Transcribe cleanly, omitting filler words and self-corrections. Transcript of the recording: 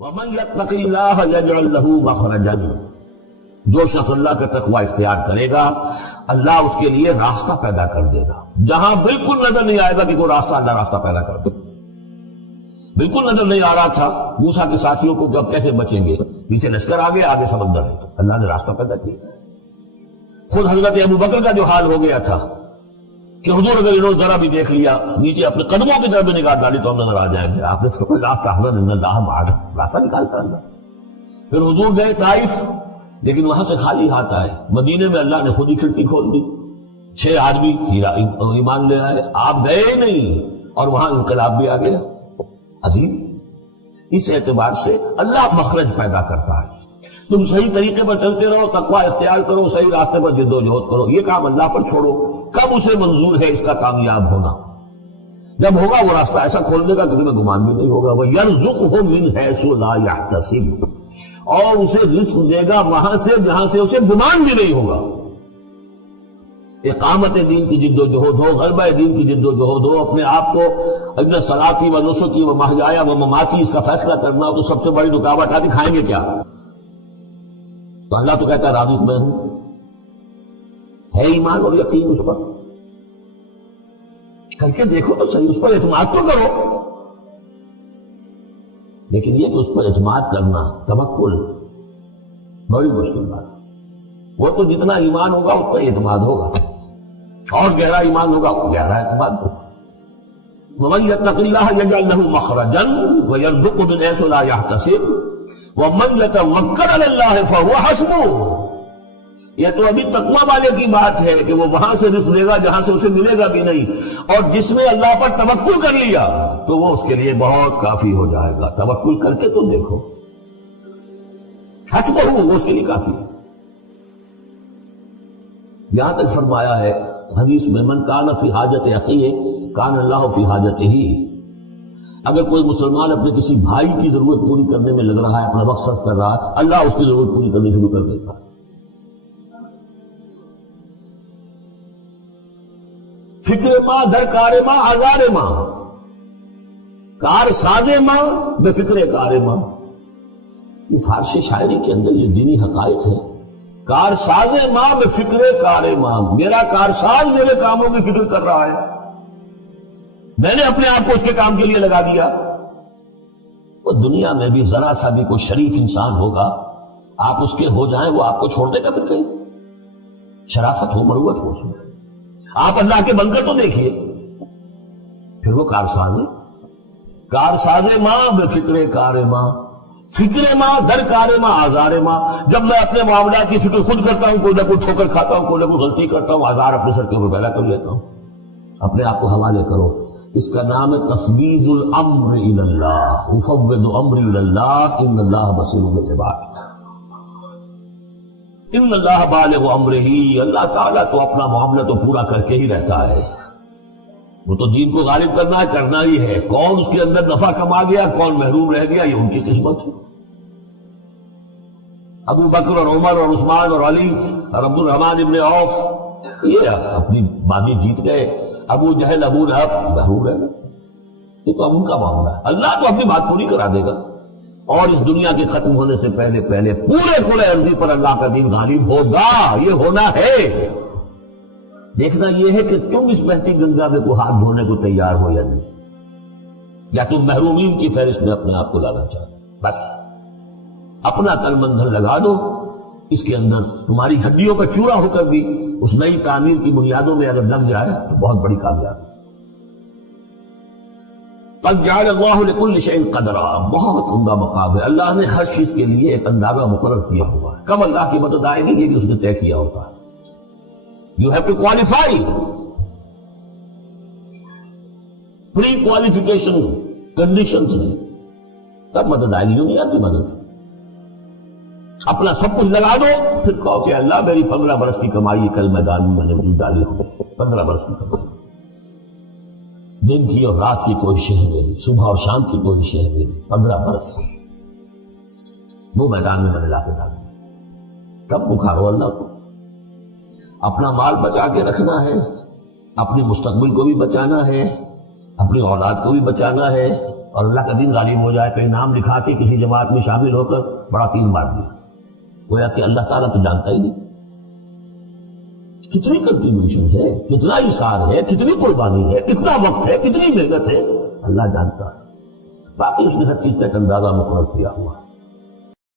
وَمَن يَتَّقِ اللَّهَ يَجْعَل لَّهُ مَخْرَجًا، جو شخص اللہ کا تقوی اختیار کرے گا اللہ اس کے لیے راستہ پیدا کر دے گا، جہاں بالکل نظر نہیں آئے گا کہ کوئی راستہ، اللہ راستہ پیدا کر دے۔ بالکل نظر نہیں آ رہا تھا موسیٰ کے ساتھیوں کو کہ اب کیسے بچیں گے، پیچھے لشکر آگے، آگے سمندر ہے، اللہ نے راستہ پیدا کیا۔ خود حضرت ابو بکر کا جو حال ہو گیا تھا کہ حضور اگر انہوں نے ذرا بھی دیکھ لیا نیچے اپنے قدموں کی طرف بھی نگاہ ڈالی تو ہم نظر آ جائیں گے، آپ نے فرمایا لا تحزن ان اللہ معنا، راستہ نکالتا اللہ۔ پھر حضور گئے طائف، لیکن وہاں سے خالی ہاتھ آئے، مدینے میں اللہ نے خود ہی کھڑکی کھول دی، 6 آدمی ایمان لے آئے، آپ گئے ہی نہیں، اور وہاں انقلاب بھی آ گیا۔ عظیم، اس اعتبار سے اللہ مخرج پیدا کرتا ہے۔ تم صحیح طریقے پر چلتے رہو، تقوی اختیار کرو، صحیح راستے پر جد و جہد کرو، یہ کام اللہ پر چھوڑو۔ کب اسے منظور ہے اس کا کامیاب ہونا؟ جب ہوگا وہ راستہ ایسا کھول دے گا کہ تمہیں گمان بھی نہیں ہوگا۔ وَيَرْزُقْهُ مِنْ حَيْثُ لَا يَحْتَسِبُ، اور اسے رزق دے گا وہاں سے جہاں سے اسے گمان بھی نہیں ہوگا۔ اقامت دین کی جد و جہد ہو، غلبہ دین کی جد و جہد ہو، اپنے آپ کو اپنے صلاتی و نسکی و محیایا و مماتی اس کا فیصلہ کرنا ہو، تو سب سے بڑی رکاوٹ آتی کھائیں گے کیا؟ تو اللہ تو کہتا ہے راضی میں ہوں، ہے ایمان اور یقین اس پر، کر کے دیکھو تو صحیح، اس پر اعتماد تو کرو۔ لیکن یہ کہ اس پر اعتماد کرنا، توکل، بڑی مشکل بات۔ وہ تو جتنا ایمان ہوگا اس پر اعتماد ہوگا، اور گہرا ایمان ہوگا گہرا اعتماد ہوگا۔ وَمَن يَتَّقِ اللَّهَ يَجْعَل لَّهُ مَخْرَجًا وَيَرْزُقْهُ مِنْ حَيْثُ لَا يَحْتَسِبُ وَمَن يَتَوَكَّلْ عَلَى اللَّهِ فَهُوَ حَسْبُهُ۔ یہ تو ابھی تقویٰ والے کی بات ہے کہ وہ وہاں سے رزق دے گا جہاں سے اسے ملے گا بھی نہیں، اور جس نے اللہ پر توکل کر لیا تو وہ اس کے لیے بہت کافی ہو جائے گا۔ توکل کر کے تو دیکھو، حسبہ وہ اس کے لیے کافی ہے۔ یہاں تک فرمایا ہے حدیث میں من کان فی حاجت اخیہ کان اللہ فی حاجتہ، اگر کوئی مسلمان اپنے کسی بھائی کی ضرورت پوری کرنے میں لگ رہا ہے، اپنا وقت صرف کر رہا ہے، اللہ اس کی ضرورت پوری کرنی شروع کر دیتا ہے۔ فکر ماں در کار ماں آزار ماں، کار ساز ماں بے فکر کار ماں، یہ فارسی شاعری کے اندر یہ دینی حقائق ہے۔ کار ساز ماں بے فکر کار ماں، میرا کارساز میرے کاموں کی فکر کر رہا ہے، میں نے اپنے آپ کو اس کے کام کے لیے لگا دیا۔ وہ دنیا میں بھی ذرا سا بھی کوئی شریف انسان ہوگا، آپ اس کے ہو جائیں وہ آپ کو چھوڑ دے گا پھر کہیں؟ شرافت ہو، مروت ہو اس میں، آپ اللہ کے بن کر تو دیکھیے، پھر وہ کارساز ہے۔ کارساز ماں بے فکر کار ماں، فکر ماں در کار ماں آزار ماں، جب میں اپنے معاملات کی فکر خود کرتا ہوں، کوئی نہ کوئی ٹھوکر کھاتا ہوں، کوئی نہ کوئی غلطی کرتا ہوں، آزار اپنے سر کے اوپر پیدا کر لیتا ہوں، اپنے آپ کو حوالے کرو۔ اس کا نام ہے تفویض الامر الی اللہ، افوض امری الی اللہ ان اللہ بصیر بالعباد۔ ان اللہ بالغ امرہ، اللہ تعالیٰ تو اپنا معاملہ تو پورا کر کے ہی رہتا ہے، وہ تو دین کو غالب کرنا ہے، کرنا ہی ہے۔ کون اس کے اندر نفع کما گیا، کون محروم رہ گیا، یہ ان کی قسمت ہے۔ ابو بکر اور عمر اور عثمان اور علی اور عبد الرحمن ابن عوف یہ اپنی بازی جیت گئے، ابو جہل ابو لہب محروم رہ گئے، یہ تو ان کا معاملہ ہے، اللہ تو اپنی بات پوری کرا دے گا، اور اس دنیا کے ختم ہونے سے پہلے پہلے پورے کھلے عرضی پر اللہ کا دین غالب ہوگا، یہ ہونا ہے۔ دیکھنا یہ ہے کہ تم اس بہتی گنگا میں کو ہاتھ دھونے کو تیار ہو یا نہیں، یا تم محرومین کی فہرست میں اپنے آپ کو لانا چاہتے۔ بس اپنا تل مندر لگا دو، اس کے اندر تمہاری ہڈیوں کا چورا ہو کر بھی اس نئی تعمیر کی بنیادوں میں اگر لگ جائے تو بہت بڑی کامیابی۔ قد جعل اللہ لکل شیء قدرا، بہت عمدہ مقام ہے، اللہ نے ہر چیز کے لیے ایک اندازہ مقرر کیا ہوا ہے، کب اللہ کی مدد آئے گی یہ بھی اس نے طے کیا ہوتا ہے۔ You have to qualify. Pre qualification conditions ہیں، تب مدد آئے گی، یوں نہیں آتی مدد۔ اپنا سب کچھ لگا دو، پھر کہو کہ اللہ میری 15 برس کی کمائی کل میدان میں نے ڈالی ہو، 15 برس کی کمائی، دن کی اور رات کی کوششیں ہیں میری، صبح اور شام کی کوششیں ہیں میری، 15 برس وہ میدان میں نے لا کے ڈالی۔ تب پکارو اللہ کو۔ اپنا مال بچا کے رکھنا ہے، اپنی مستقبل کو بھی بچانا ہے، اپنی اولاد کو بھی بچانا ہے، اور اللہ کا دین غالب ہو جائے، کہیں نام لکھا کے کسی جماعت میں شامل ہو کر بڑا تین مار دیا، گویا کہ اللہ تعالیٰ تو جانتا ہی نہیں کتنی کنٹریبیوشن ہے، کتنا اثار ہے، کتنی قربانی ہے، کتنا وقت ہے، کتنی محنت ہے، اللہ جانتا ہے۔ باقی اس نے ہر چیز کا ایک اندازہ مقرر کیا ہوا ہے۔